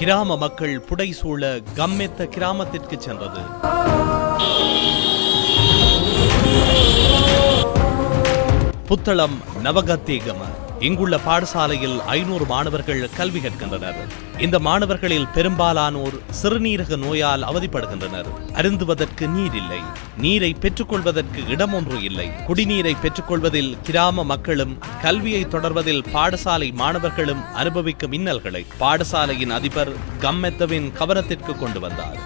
கிராம மக்கள் புடைசூழ கம்மெத்த கிராமத்திற்கு சென்றது. புத்தளம் நவகத்தேகம. இங்குள்ள பாடசாலையில் ஐநூறு மாணவர்கள் கல்வி கற்கின்றனர். இந்த மாணவர்களில் பெரும்பாலானோர் சிறுநீரக நோயால் அவதிப்படுகின்றனர். அருந்துவதற்கு நீர் இல்லை நீரை பெற்றுக்கொள்வதற்கு இடம் ஒன்று இல்லை. குடிநீரை பெற்றுக்கொள்வதில் கிராம மக்களும் கல்வியை தொடர்வதில் பாடசாலை மாணவர்களும் அனுபவிக்கும் இன்னல்களை பாடசாலையின் அதிபர் கம்மெத்தவின் கவனத்திற்கு கொண்டு வந்தார்.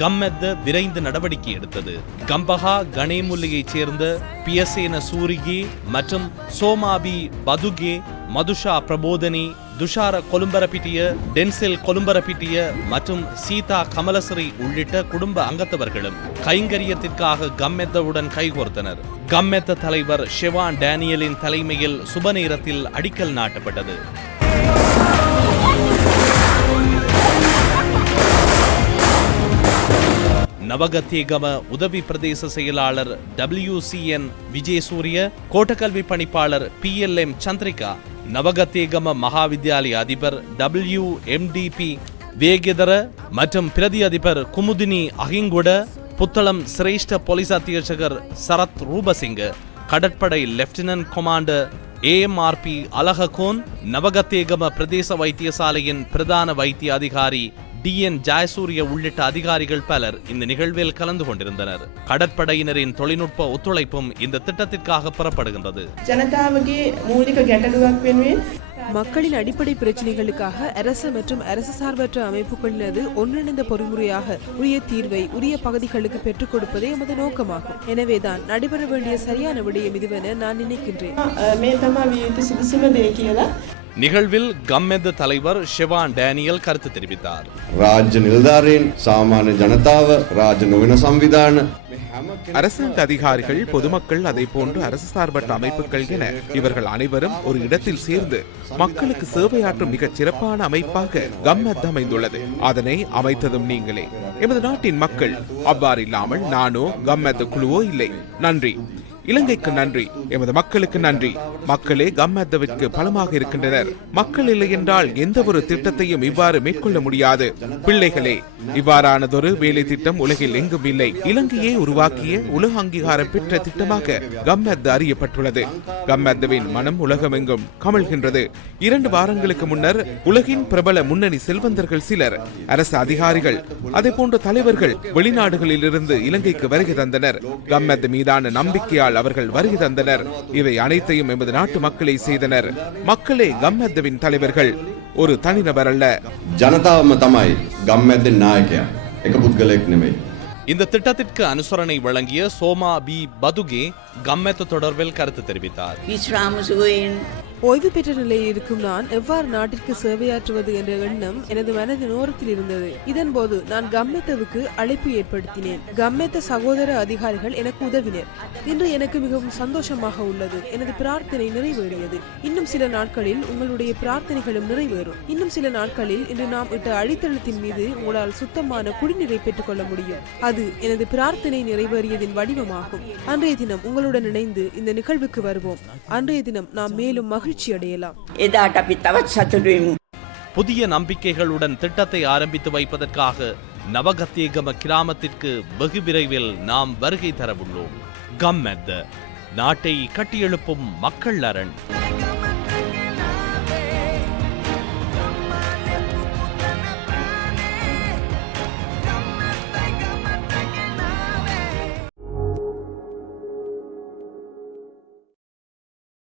கம்மெத்த விரைந்து நடவடிக்கை எடுத்தது. கம்பஹா கணேமுல்லையைச் சேர்ந்த பியசேன சூரிகே மற்றும் சோமாபி பதுகே மதுஷா பிரபோதனி துஷார கொலும்பரப்பிட்டிய டென்சில் கொலும்பரப்பிட்டிய மற்றும் சீதா கமலசரி உள்ளிட்ட குடும்ப அங்கத்தவர்களும் கைங்கரியத்திற்காக கம்மெத்தவுடன் கைகோர்த்தனர். கம்மெத்த தலைவர் ஷெவான் டேனியலின் தலைமையில் சுபநேரத்தில் அடிக்கல் நாட்டப்பட்டது. நவகத்தேகம உதவி பிரதேச செயலாளர் டபிள்யூசிஎன் விஜயசூரிய கோட்டக்கல்வி பணிப்பாளர் P L M Chandrika Nawagattegama Mahavidyalaya அதிபர் டபிள்யூ எம்டிபி வேகெதர மற்றும் பிரதி அதிபர் குமுதினி அகிங்குட புத்தளம் சிரேஷ்ட போலீஸ் அத்தியட்சகர் சரத் ரூபசிங்க கடற்படை lieutenant commander AMRP Alahakoon Nawagattegama பிரதேச வைத்தியசாலையின் பிரதான வைத்திய அதிகாரி டி. ஜாயசூரிய உள்ளிட்ட அதிகாரிகள் பலர் இந்த நிகழ்வில் கலந்து கொண்டிருந்தனர். கடற்படையினரின் தொழில்நுட்ப ஒத்துழைப்பும் இந்த திட்டத்திற்காக பெறப்படுகின்றது. மக்களின் அடிப்படை பிரச்சனைகளுக்காக அரச மற்றும் அரசு சார்பற்ற அமைப்புகளினது ஒன்றிணைந்த பொறிமுறையாக உரிய தீர்வை உரிய பகுதிகளுக்கு பெற்றுக் கொடுப்பதே எமது நோக்கமாகும். எனவேதான் நடைபெற வேண்டிய சரியான விடயம் இதுவென நான் நினைக்கின்றேன். நிகழ்வில் கம்மெந்த தலைவர் ஷெவான் டேனியல் கருத்து தெரிவித்தார். ராஜ்ய நில்தாரேன் சாமானிய ஜனதாவ ராஜ நவீன சம்விதான. அரசாங்க அதிகாரிகள் பொதுமக்கள் அதை போன்று அரசு சார்பற்ற அமைப்புகள் என இவர்கள் அனைவரும் ஒரு இடத்தில் சேர்ந்து மக்களுக்கு சேவையாற்றும் மிகச் சிறப்பான அமைப்பாக கம்மத் அமைந்துள்ளது. அதனை அமைத்ததும் நீங்களே. எமது நாட்டின் மக்கள் அவ்வாறு இல்லாமல் நானோ கம்மத் குழுவோ இல்லை. நன்றி. இலங்கைக்கு நன்றி. எமது மக்களுக்கு நன்றி. மக்களே கம்மதவிற்கு பலமாக இருக்கின்றனர். மக்கள் இல்லை என்றால் எந்த ஒரு திட்டத்தையும் இவ்வாறு மேற்கொள்ள முடியாது. பிள்ளைகளே இவ்வாறானதொரு வேலை திட்டம் உலகில் எங்கும் இல்லை. இலங்கையே உருவாக்கிய உலக அங்கீகாரம் பெற்ற திட்டமாக கம்மத் அறியப்பட்டுள்ளது. கம்மத்தவின் மனம் உலகமெங்கும் கமழ்கின்றது. இரண்டு வாரங்களுக்கு முன்னர் உலகின் பிரபல முன்னணி செல்வந்தர்கள் சிலர் அரசு அதிகாரிகள் அதே போன்ற தலைவர்கள் வெளிநாடுகளில் இருந்து இலங்கைக்கு வருகை தந்தனர். கம்மத் மீதான நம்பிக்கையால் அவர்கள் வருகை தந்தனர். இவை அனைத்தையும் எமது நாட்டு மக்களை செய்தனர். மக்களே கம்மத்தவின் தலைவர்கள். ஒரு தனிநபர் அல்ல. ஜனதாவம் தமாய் கம்மத்தின் நாயக்கியா எக்கபுத்கலேக் இந்த திட்டத்திற்கு அனுசரணை வழங்கிய சோமா பி. பதுகே கம்மெத்த தொடர்பில் கருத்து தெரிவித்தார். ஓய்வு பெற்ற நிலையில் இருக்கும் நான் எவ்வாறு நாட்டிற்கு சேவையாற்றுவது என்ற எண்ணம் எனது மனதின் ஓரத்தில் இருந்தது. இதன்போது நான் கம்மெத்தவுக்கு அழைப்பு ஏற்படுத்தினேன். கம்மெத்த சகோதர அதிகாரிகள் எனக்கு உதவினர். இன்று எனக்கு மிகவும் சந்தோஷமாக உள்ளது. எனது பிரார்த்தனை நிறைவேறியது. இன்னும் சில நாட்களில் உங்களுடைய பிரார்த்தனைகளும் நிறைவேறும். இன்னும் சில நாட்களில் இன்று நாம் இட்ட அடித்தளத்தின் மீது உங்களால் சுத்தமான குடிநீரை பெற்றுக்கொள்ள முடியும். அது எனது பிரார்த்தனை நிறைவேறியதின் வடிவமாகும். அன்றைய தினம் உங்களுடன் இணைந்து இந்த நிகழ்வுக்கு வருவோம். அன்றைய தினம் நாம் மேலும் மகிழ்ச்சி அடையலாம் புதிய நம்பிக்கைகளுடன் திட்டத்தை ஆரம்பித்து வைப்பதற்காக நவகத்தேகம கிராமத்திற்கு வெகு விரைவில் நாம் வருகை தரவுள்ளோம். கம்மெத்த நாட்டை கட்டியெழுப்பும் மக்கள் அரண்